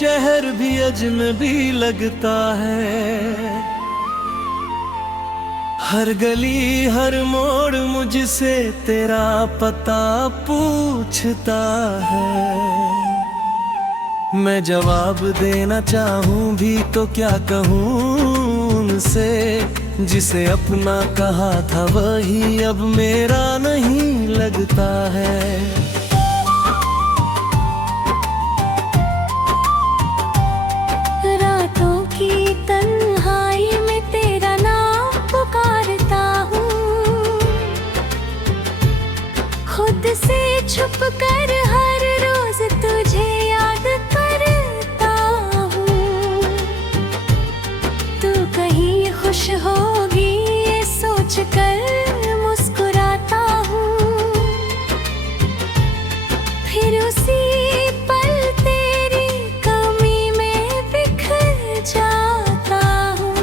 शहर भी अजनबी लगता है। हर गली हर मोड़ मुझसे तेरा पता पूछता है। मैं जवाब देना चाहूं भी तो क्या कहूं उनसे, जिसे अपना कहा था वही अब मेरा नहीं लगता है। रातों की तन्हाई में तेरा नाम पुकारता हूँ, खुद से छुप कर हर रोज तुझे याद करता हूँ। तू कहीं खुश होगी ये सोच कर मुस्कुराता हूँ, फिर उसी पल तेरी कमी में बिखर जाता हूँ।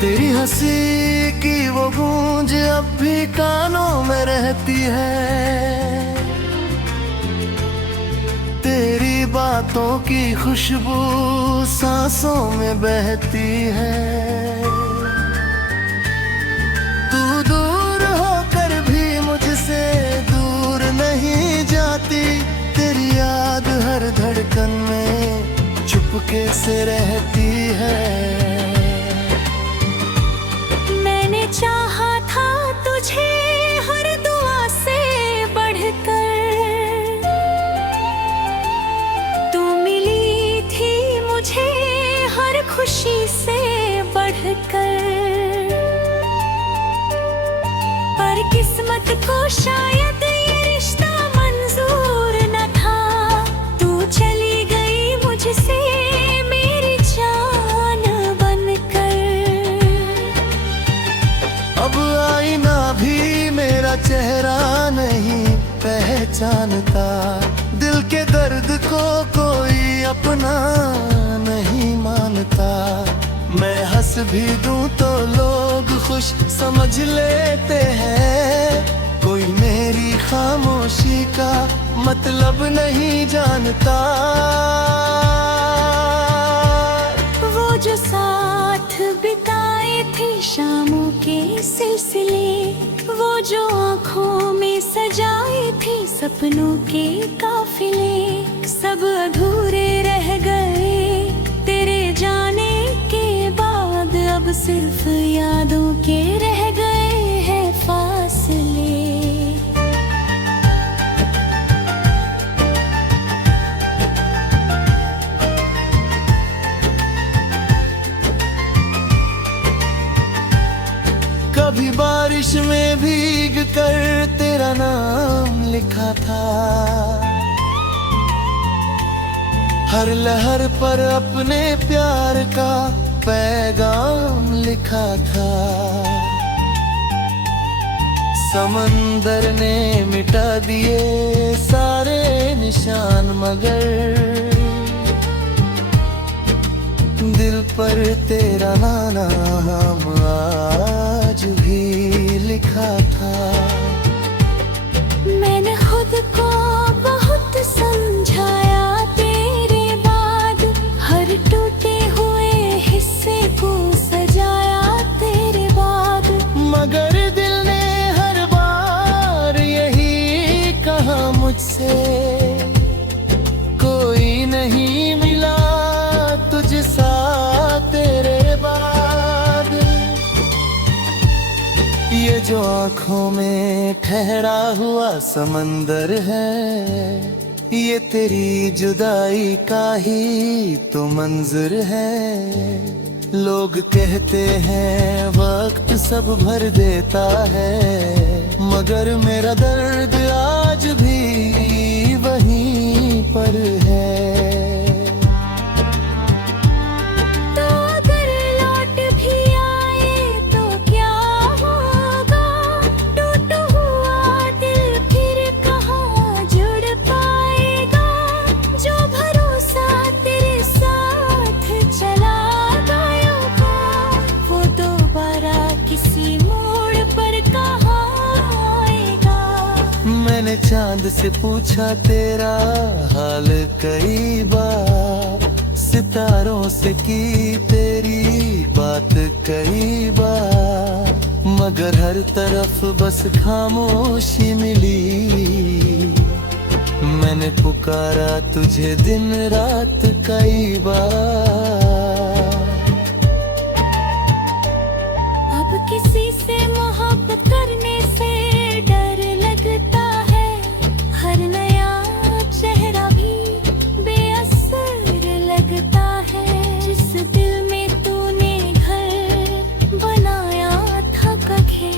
तेरी हंसी की वो गूंज अब भी कानों में रहती है। तेरी बातों की खुशबू सांसों में बहती है। तू दूर होकर भी मुझसे दूर नहीं जाती, तेरी याद हर धड़कन में चुपके से रहती है। चाहा था तुझे हर दुआ से बढ़कर, तू मिली थी मुझे हर खुशी से बढ़कर, पर किस्मत को शायद ये रिश्ता मंजूर न था। तू चली गई मुझसे मेरी जान बनकर। अब आईना भी मेरा चेहरा नहीं पहचानता, दिल के दर्द को कोई अपना नहीं मानता। मैं हंस भी दूं तो लोग खुश समझ लेते हैं, कोई मेरी खामोशी का मतलब नहीं जानता। वो जो साथ बिताए थे शामों के सिलसिले, वो जो आँखों में सजाए थे सपनों के काफिले, सब अधूरे रह गए तेरे जाने के बाद। अब सिर्फ यादों के रह गए हैं फासले। कभी बारिश में भीग कर तेरा नाम लिखा था, हर लहर पर अपने प्यार का पैगाम लिखा था। समंदर ने मिटा दिए सारे निशान, मगर दिल पर तेरा नाम आज भी लिखा था। मैंने खुद को बहुत समझाया तेरे बाद, हर टूटे हुए हिस्से को सजाया तेरे बाद, मगर दिल ने हर बार यही कहा मुझसे, कोई नहीं मिला तुझसा तेरे बाद। ये जो आँखों में ठहरा हुआ समंदर है, ये तेरी जुदाई का ही तो मंजर है। लोग कहते हैं वक्त सब भर देता है, मगर मेरा दर्द आज भी वहीं पर है। मैंने चांद से पूछा तेरा हाल कई बार, सितारों से की तेरी बात कई बार, मगर हर तरफ बस खामोशी मिली। मैंने पुकारा तुझे दिन रात कई बार। अब किसी से मोहब्बत करने से डर लगता है, हर नया चेहरा भी बेअसर लगता है। जिस दिल में तूने घर बनाया था कखे,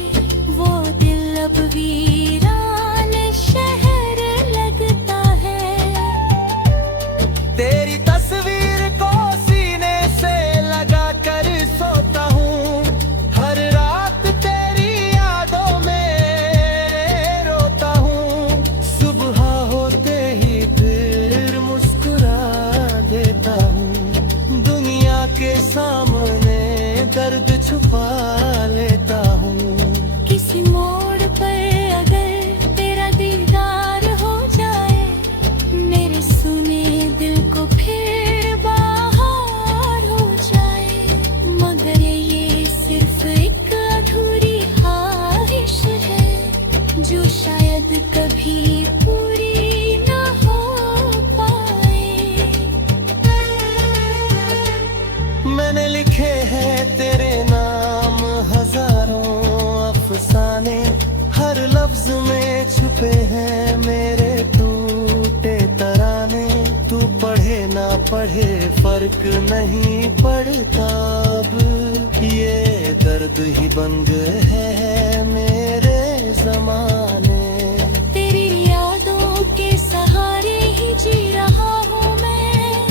वो दिल अब वीरान शहर लगता है। तेरी तस्वीर को सीने से लगा कर सोता हूँ, हर रात तेरी यादों में रोता हूँ। सुबह होते ही फिर मुस्कुरा देता हूँ, दुनिया के सामने दर्द छुपा लेता हूँ। किसी मोड़ पर अगर तेरा दीदार हो जाए, मेरे सुने दिल को फिर बाहर हो जाए। मगर ये सिर्फ एक अधूरी ख्वाहिश है, जो शायद कभी पूरी न हो पाए। मैंने लिखे हैं तेरे नाम हजारों अफसाने, हर लफ्ज में छुपे हैं मेरे टूटे तराने। तू पढ़े ना पढ़े फर्क नहीं पड़ता, अब ये दर्द ही बन गए है मेरे जमाने। तेरी यादों के सहारे ही जी रहा हूँ मैं,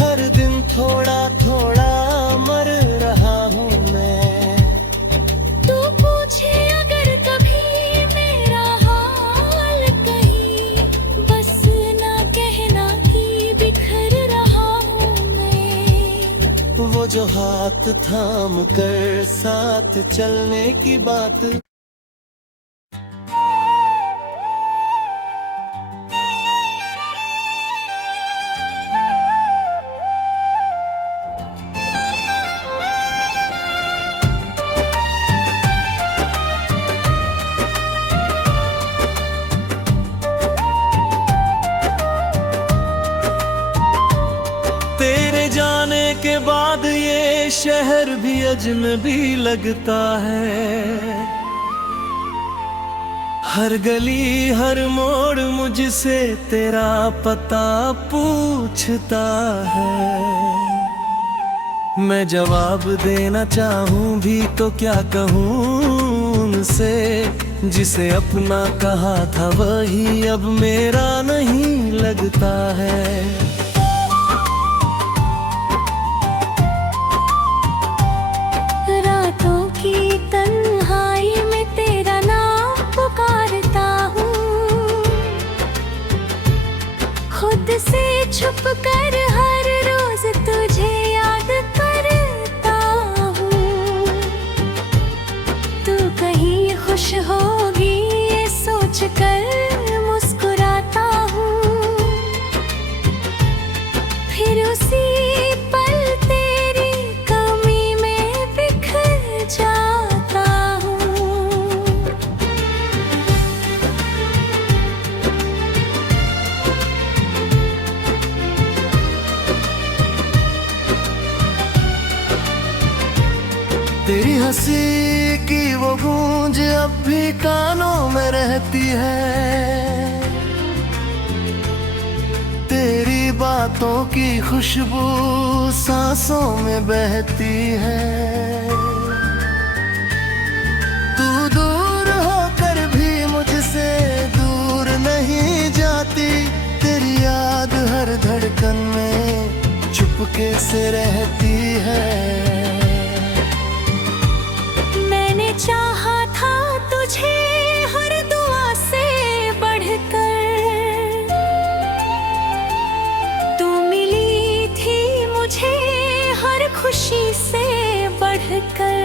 हर दिन थोड़ा थोड़ा मर रहा हूँ मैं। तू पूछे अगर कभी मेरा हाल कहीं, बस ना कहना कि बिखर रहा हूँ मैं। वो जो हाथ थाम कर साथ चलने की बात, तेरे जाने के बाद ये शहर भी अजनबी लगता है। हर गली हर मोड़ मुझसे तेरा पता पूछता है। मैं जवाब देना चाहूं भी तो क्या कहूं उनसे, जिसे अपना कहा था वही अब मेरा नहीं लगता है। रातों की तन्हाई में तेरा नाम पुकारता हूँ, खुद से छुप कर हर रोज तुझे याद करता हूँ। तू कहीं खुश होगी ये सोच कर मुस्कुराता हूँ, फिर उसी पल तेरी कमी में बिखर जाता हूँ। तेरी हंसी की वो गूंज अब भी कानों में रहती है, तेरी बातों की खुशबू सांसों में बहती है। तू दूर होकर भी मुझसे दूर नहीं जाती, तेरी याद हर धड़कन में चुपके से रहती है। मैंने चाहा था तुझे हर दुआ से बढ़कर, तू मिली थी मुझे हर खुशी से बढ़कर।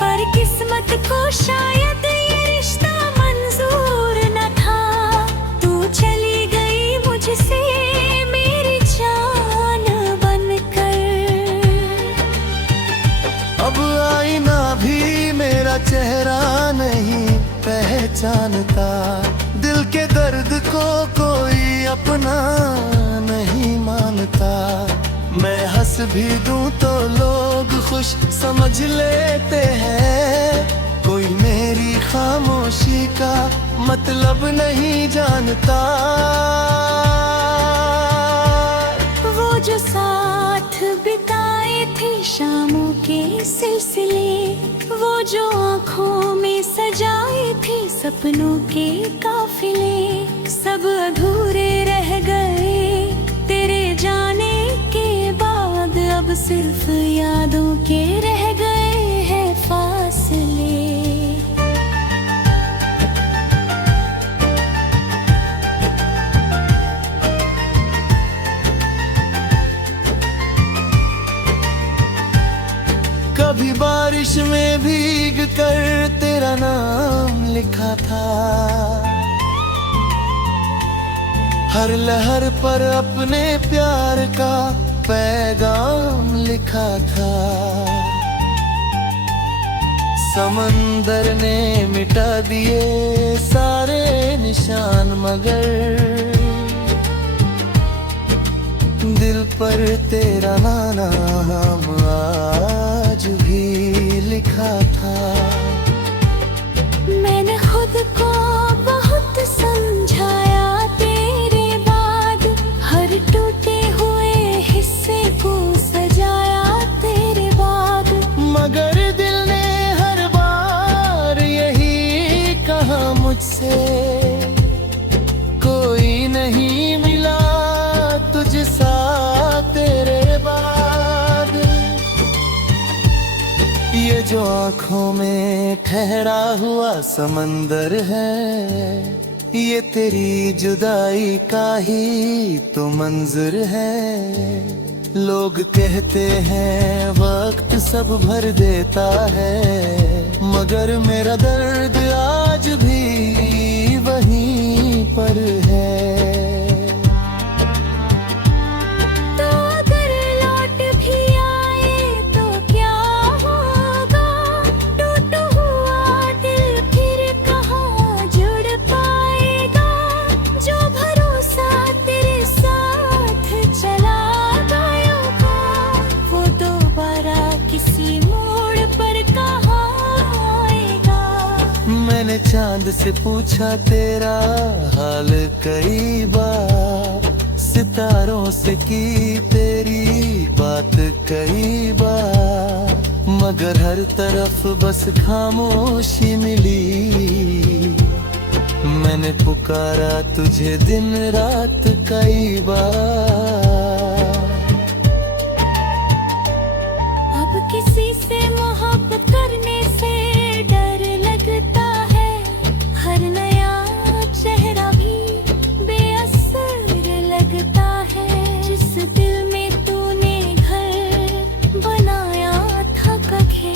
पर किस्मत को शायद आईना भी मेरा चेहरा नहीं पहचानता, दिल के दर्द को कोई अपना नहीं मानता। मैं हंस भी दूं तो लोग खुश समझ लेते हैं, कोई मेरी खामोशी का मतलब नहीं जानता। वो जो साथ बिताए थे शामों के सिलसिले, वो जो आँखों में सजाए थे सपनों के काफिले, सब अधूरे रह गए तेरे जाने के बाद। अब सिर्फ यादों के रह गए हैं फासले। कभी बारिश में भीग कर तेरा नाम लिखा था, हर लहर पर अपने प्यार का पैगाम लिखा था। समंदर ने मिटा दिए सारे निशान, मगर दिल पर तेरा नाम आज भी लिखा था। मैंने खुद को बहुत समझाया तेरे बाद, हर टूटे हुए हिस्से को सजाया तेरे बाद। मगर दिल ने हर बार यही कहा मुझसे, कोई नहीं मिला तुझसा तेरे बाद। ये जो आँखों में ठहरा हुआ समंदर है, ये तेरी जुदाई का ही तो मंजर है। लोग कहते हैं वक्त सब भर देता है, मगर मेरा दर्द आज भी वहीं पर है। मैंने चांद से पूछा तेरा हाल कई बार, सितारों से की तेरी बात कई बार, मगर हर तरफ बस खामोशी मिली। मैंने पुकारा तुझे दिन रात कई बार। अब किसी से मोहब्बत करने से डर लगता है, हर नया चेहरा भी बेअसर लगता है। जिस दिल में तूने घर बनाया था कखे,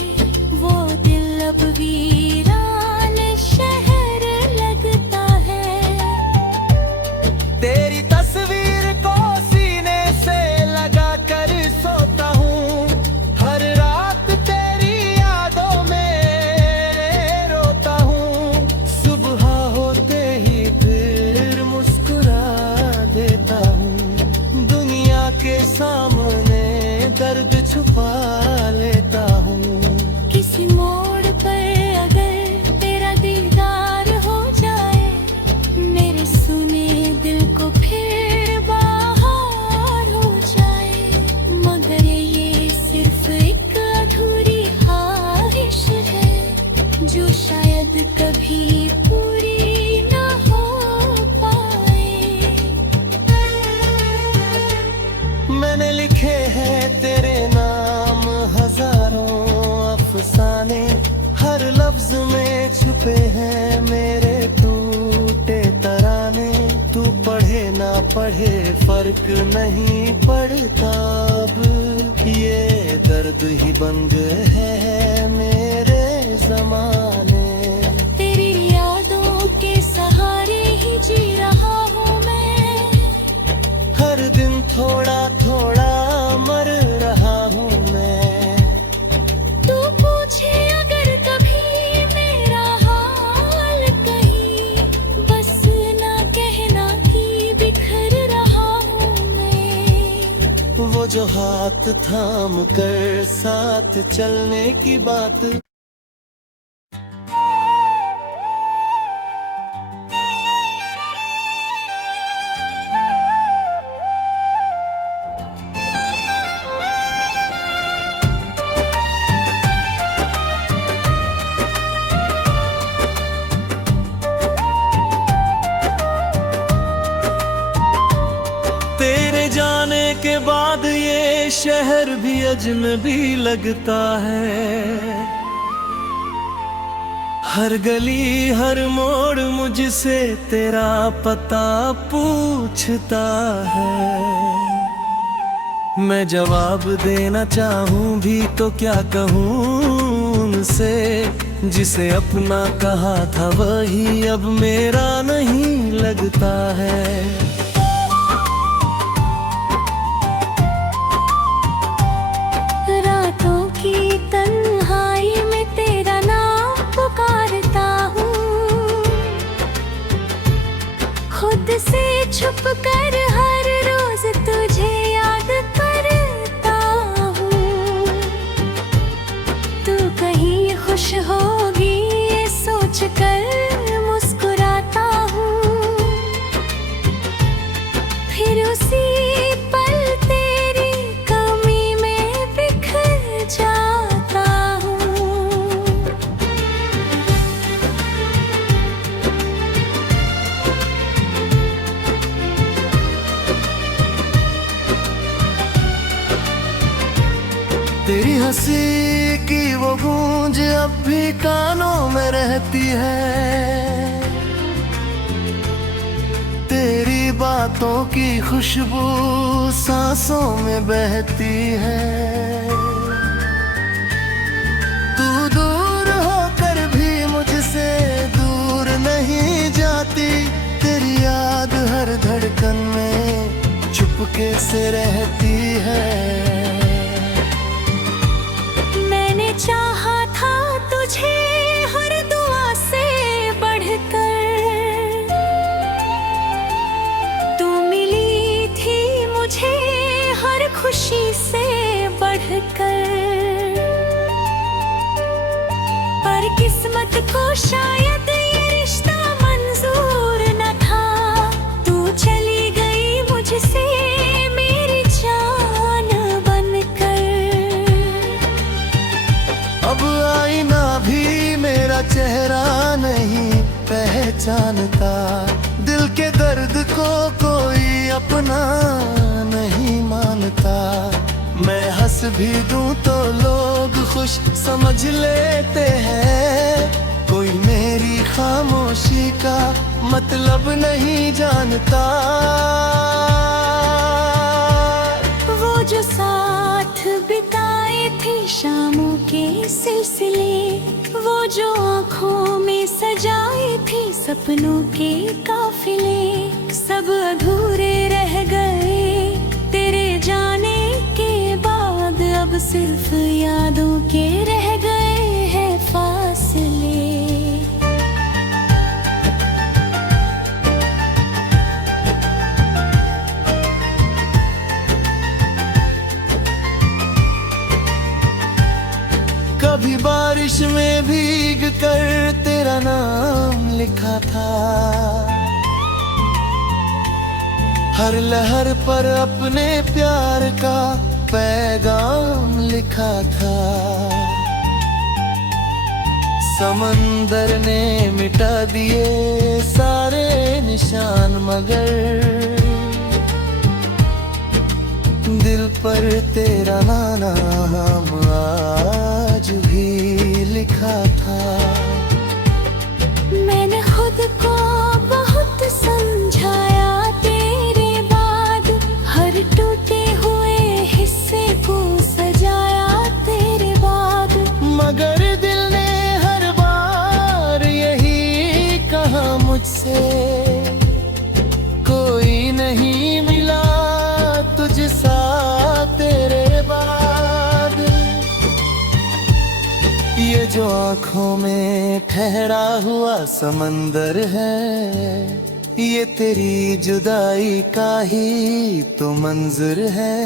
वो दिल अब वीरान शहर लगता है। तेरी तस्वीर को सीने से लगा कर सोता हूँ, हर रात तेरी यादों में रोता हूँ। सुबह होते ही फिर मुस्कुरा देता हूँ, दुनिया के सामने दर्द छुपा लेता हूँ। किसी मोड़ पर अगर तेरा दीदार हो जाए, मेरे सुने दिल को फिर बाहर हो जाए। मगर ये सिर्फ एक अधूरी ख्वाहिश है, जो शायद कभी पूरी न हो पाए। मैंने लिखे हैं तेरे नाम हजारों अफसाने, हर लफ्ज में छुपे हैं मेरे टूटे तराने। तू पढ़े ना पढ़े फर्क नहीं पड़ता, अब ये दर्द ही बन गए है मेरे जमाने। तेरी यादों के सहारे ही जी रहा हूँ मैं, हर दिन थोड़ा थोड़ा मर रहा हूँ मैं। तू पूछे जो हाथ थाम कर साथ चलने की बात। तेरे जाने के बाद ये शहर भी अजनबी लगता है। हर गली हर मोड़ मुझसे तेरा पता पूछता है। मैं जवाब देना चाहूं भी तो क्या कहूं उनसे, जिसे अपना कहा था वही अब मेरा नहीं लगता है। तन्हाई में तेरा नाम पुकारता हूँ, खुद से छुप कर हर रोज तुझे याद करता हूँ। तू कहीं खुश होगी ये सोच कर मुस्कुराता हूँ, फिर उसी तेरी हंसी की वो गूंज अब भी कानों में रहती है। तेरी बातों की खुशबू सांसों में बहती है। तू दूर होकर भी मुझसे दूर नहीं जाती, तेरी याद हर धड़कन में चुपके से रहती है। चाहा था तुझे हर दुआ से बढ़कर, तू मिली थी मुझे हर खुशी से बढ़कर। पर किस्मत को शायद ये रिश्ता मंजूर न था, तू चली गई मुझसे मेरी जान बनकर। अब आईना भी मेरा चेहरा नहीं पहचानता, दिल के दर्द को कोई अपना नहीं मानता। मैं हंस भी दूं तो लोग खुश समझ लेते हैं, कोई मेरी खामोशी का मतलब नहीं जानता। वो जो साथ बिताए थे शामों के सिलसिले, वो जो आँखों में सजाए थे सपनों के काफिले, सब अधूरे रह गए तेरे जाने के बाद। अब सिर्फ यादों के रह गए हैं फासले। कभी बारिश में भीग कर तेरा नाम लिखा था, हर लहर पर अपने प्यार का पैगाम लिखा था। समंदर ने मिटा दिए सारे निशान, मगर दिल पर तेरा नाम आज भी लिखा था। मैंने खुद को बहुत समझाया तेरे बाद, हर टूटे हुए हिस्से को सजाया तेरे बाद। मगर दिल ने हर बार यही कहा मुझसे, कोई नहीं मिला तुझसा तेरे बाद। ये जो आँखों में ठहरा हुआ समंदर है, ये तेरी जुदाई का ही तो मंजर है।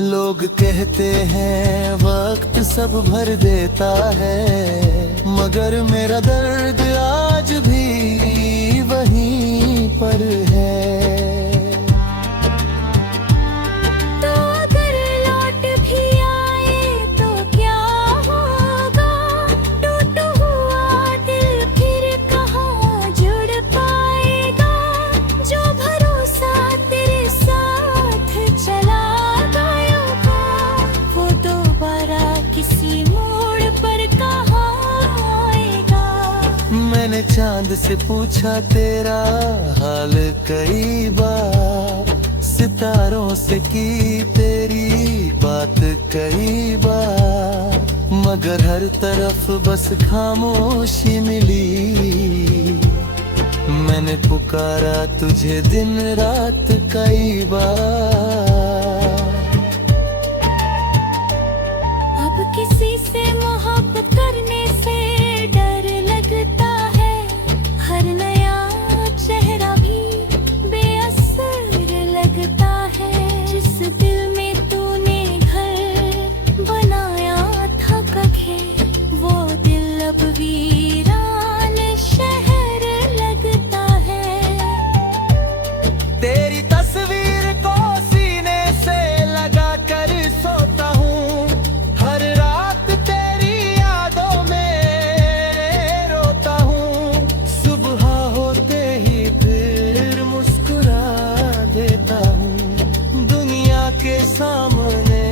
लोग कहते हैं वक्त सब भर देता है, मगर मेरा दर्द आज भी वहीं पर है। तो अगर लौट भी आए तो क्या होगा, टूटा हुआ दिल फिर कहाँ जुड़ पाएगा। जो भरोसा तेरे साथ चला गया था, वो दोबारा किसी मोड़ पर कहाँ आएगा। मैंने चांद से पूछा तेरा हाल कई बार, सितारों से की तेरी बात कई बार, मगर हर तरफ बस खामोशी मिली। मैंने पुकारा तुझे दिन रात कई बार। अब किसी से मोहब्बत करने से डर लगता है, हर नया चेहरा भी बेअसर लगता है। जिस दिल में तूने घर बनाया था कखे, वो दिल अब वीरान शहर लगता है। तेरी तस्वीर को सीने से लगा कर सोता हूँ, हर रात तेरी यादों में रोता हूँ। सुबह होते ही फिर मुस्कुरा देता हूँ, दुनिया के सामने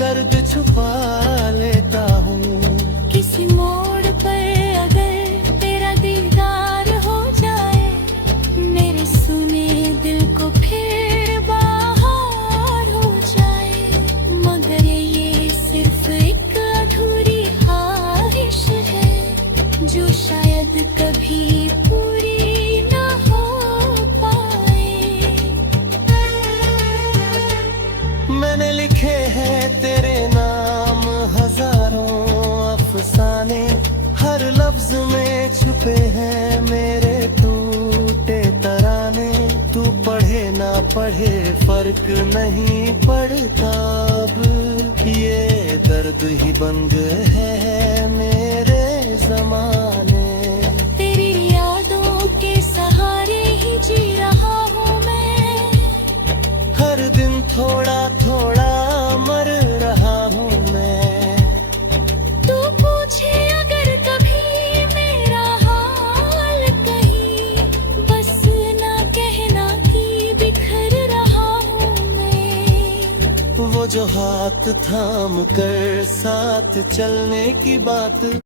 दर्द छुपा लेता हूँ। किसी मोड़ पर अगर तेरा दीदार हो जाए, मेरे सुने दिल को फिर बाहर हो जाए। मगर ये सिर्फ एक अधूरी ख्वाहिश है, जो शायद कभी पूरी न हो पाए। मैंने लिखे हैं तेरे नाम हजारों अफसाने, हर लफ्ज में छुपे हैं मेरे टूटे तराने। तू पढ़े ना पढ़े फर्क नहीं पड़ता, अब ये दर्द ही बन गए है मेरे जमाने। तेरी यादों के सहारे ही जी रहा हूँ मैं, हर दिन थोड़ा थोड़ा मर रहा हूँ मैं। तू पूछे अगर कभी मेरा हाल कहीं, बस ना कहना कि बिखर रहा हूँ मैं। वो जो हाथ थाम कर साथ चलने की बात